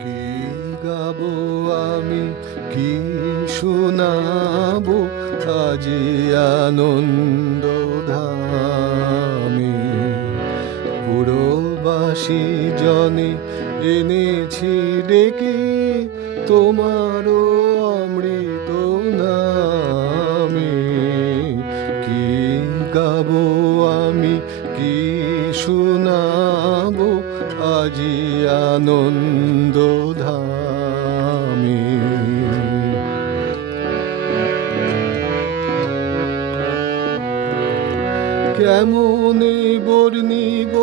কি গাবো আমি, কি শোনাবো আজি আনন্দ ধামে। পুরবাসী জনে এনেছি ডেকে তোমারও অমৃত নামে। কি গাবো আমি, কি শোনাবো আজি আনন্দ ধামে। কেমনে বর্ণিব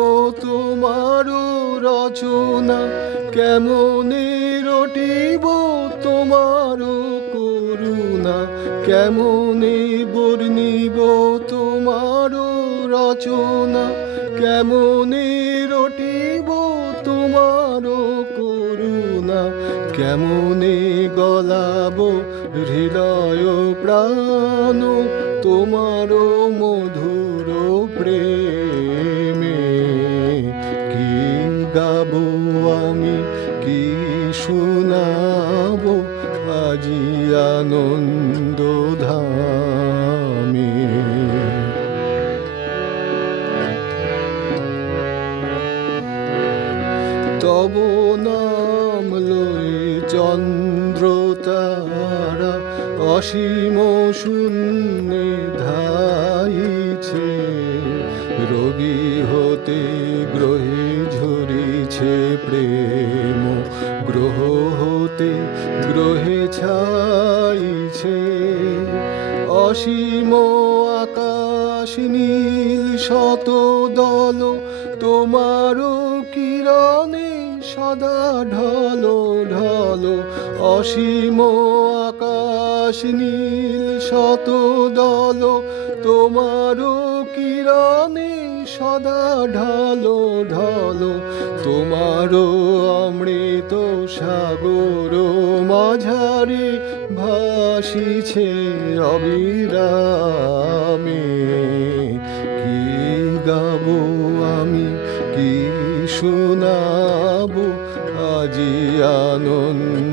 তোমারও রচনা, কেমনে রটিব তোমারও করুণা। কেমনে বর্ণিব তোমারও রচনা, কেমনে রটিব তোমারও করুণা। কেমনে গলাবো হৃদয় প্রাণ তোমারও মধুর প্রেমে। কি গাবো আমি, কি শোনাবো আজি আনন্দ ধামে। তব নাম লয়ে চন্দ্র তারা অসীম শূন্যে ধাইছে। রবি হতে গ্রহে ঝরিছে প্রেম, গ্রহ হতে গ্রহে ছাইছে। অসীম আকাশ নীল শত দল তোমারও কিরণে সদা ঢলো ঢলো। অসীম আকাশ নীল শত দল তোমারও কিরণে সদা ঢলো ঢলো। তোমারও অমৃত সাগর মাঝারে ভাসিছে অবিরামে। কি গাবো আমি, কি শোনাবো আজি আনন্দ